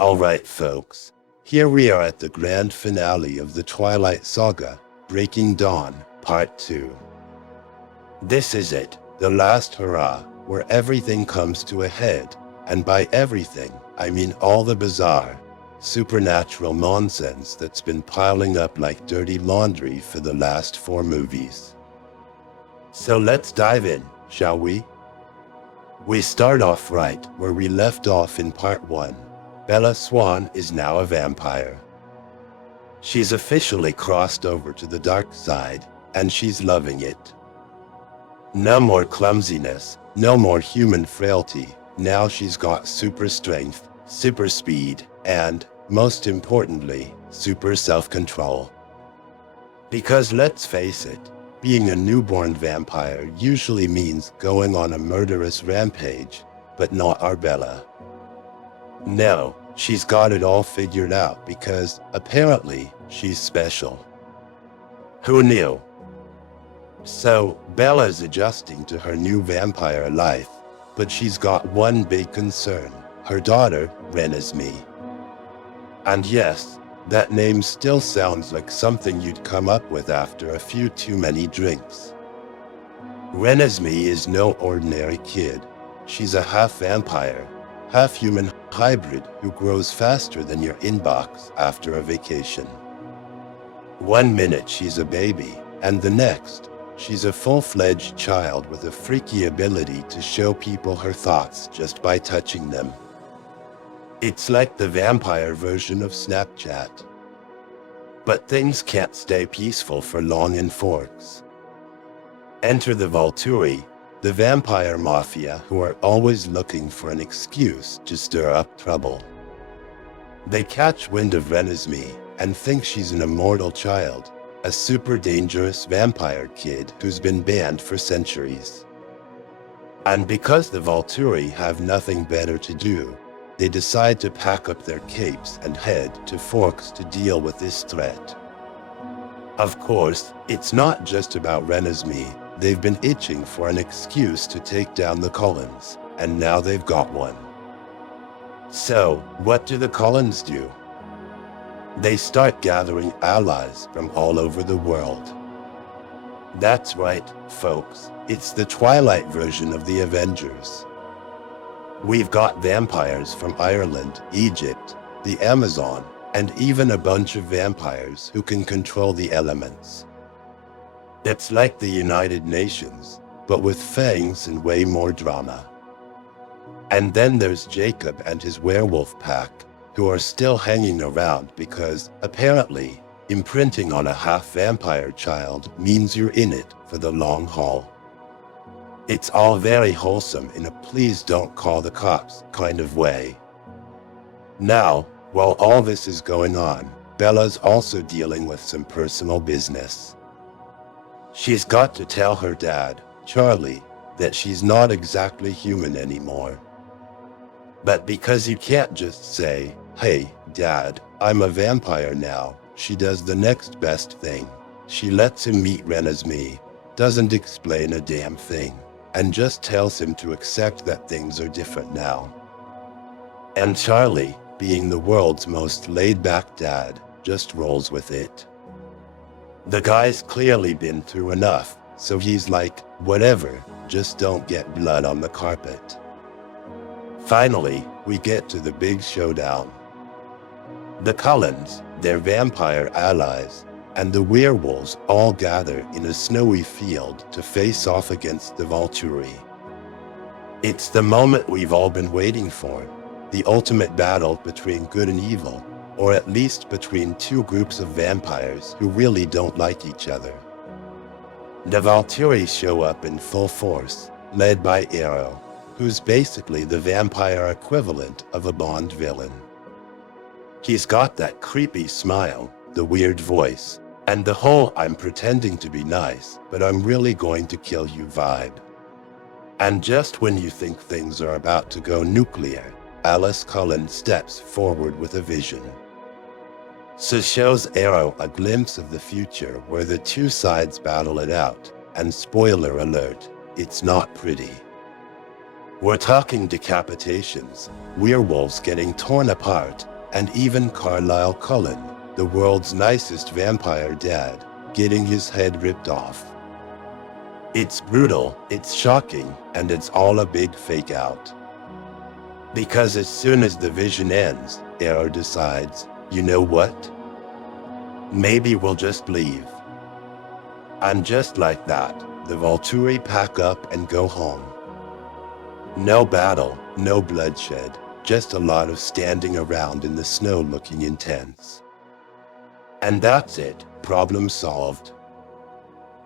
Alright folks, here we are at the grand finale of the Twilight saga, Breaking Dawn, Part 2. This is it, the last hurrah, where everything comes to a head, and by everything, I mean all the bizarre, supernatural nonsense that's been piling up like dirty laundry for the last 4 movies. So let's dive in, shall we? We start off right where we left off in Part 1. Bella Swan is now a vampire. She's officially crossed over to the dark side, and she's loving it. No more clumsiness, no more human frailty. Now she's got super strength, super speed, and, most importantly, super self-control. Because let's face it, being a newborn vampire usually means going on a murderous rampage, but not our Bella. No, she's got it all figured out because, apparently, she's special. Who knew? So, Bella's adjusting to her new vampire life, but she's got one big concern, her daughter, Renesmee. And yes, that name still sounds like something you'd come up with after a few too many drinks. Renesmee is no ordinary kid. She's a half-vampire, half-human hybrid who grows faster than your inbox after a vacation. 1 minute she's a baby, and the next, she's a full-fledged child with a freaky ability to show people her thoughts just by touching them. It's like the vampire version of Snapchat. But things can't stay peaceful for long in Forks. Enter the Volturi, the vampire mafia who are always looking for an excuse to stir up trouble. They catch wind of Renesmee and think she's an immortal child, a super dangerous vampire kid who's been banned for centuries. And because the Volturi have nothing better to do, they decide to pack up their capes and head to Forks to deal with this threat. Of course, it's not just about Renesmee. They've been itching for an excuse to take down the Cullens, and now they've got one. So, what do the Cullens do? They start gathering allies from all over the world. That's right, folks, it's the Twilight version of the Avengers. We've got vampires from Ireland, Egypt, the Amazon, and even a bunch of vampires who can control the elements. It's like the United Nations, but with fangs and way more drama. And then there's Jacob and his werewolf pack, who are still hanging around because, apparently, imprinting on a half-vampire child means you're in it for the long haul. It's all very wholesome in a please don't call the cops kind of way. Now, while all this is going on, Bella's also dealing with some personal business. She's got to tell her dad, Charlie, that she's not exactly human anymore. But because you can't just say, "Hey, Dad, I'm a vampire now," she does the next best thing. She lets him meet Renesmee, doesn't explain a damn thing, and just tells him to accept that things are different now. And Charlie, being the world's most laid-back dad, just rolls with it. The guy's clearly been through enough, so he's like, whatever, just don't get blood on the carpet. Finally, we get to the big showdown. The Cullens, their vampire allies, and the werewolves all gather in a snowy field to face off against the Volturi. It's the moment we've all been waiting for, the ultimate battle between good and evil, or at least between two groups of vampires who really don't like each other. The Volturi show up in full force, led by Arrow, who's basically the vampire equivalent of a Bond villain. He's got that creepy smile, the weird voice, and the whole "I'm pretending to be nice, but I'm really going to kill you" vibe. And just when you think things are about to go nuclear, Alice Cullen steps forward with a vision. So shows Arrow a glimpse of the future where the two sides battle it out, and spoiler alert, it's not pretty. We're talking decapitations, werewolves getting torn apart, and even Carlisle Cullen, the world's nicest vampire dad, getting his head ripped off. It's brutal, it's shocking, and it's all a big fake out. Because as soon as the vision ends, Air decides, you know what? Maybe we'll just leave. And just like that, the Volturi pack up and go home. No battle, no bloodshed, just a lot of standing around in the snow looking intense. And that's it, problem solved.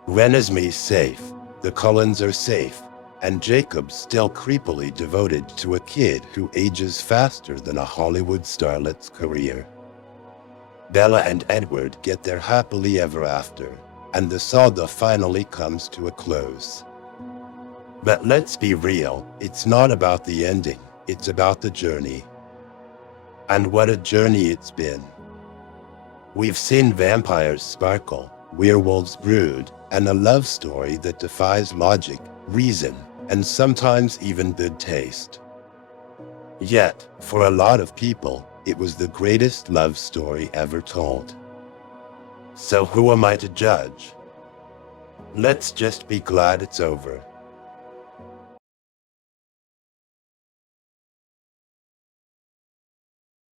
Renesmee's safe, the Cullens are safe, and Jacob's still creepily devoted to a kid who ages faster than a Hollywood starlet's career. Bella and Edward get their happily ever after, and the saga finally comes to a close. But let's be real, it's not about the ending, it's about the journey. And what a journey it's been. We've seen vampires sparkle, werewolves brood, and a love story that defies logic, reason, and sometimes even good taste. Yet, for a lot of people, it was the greatest love story ever told. So who am I to judge? Let's just be glad it's over.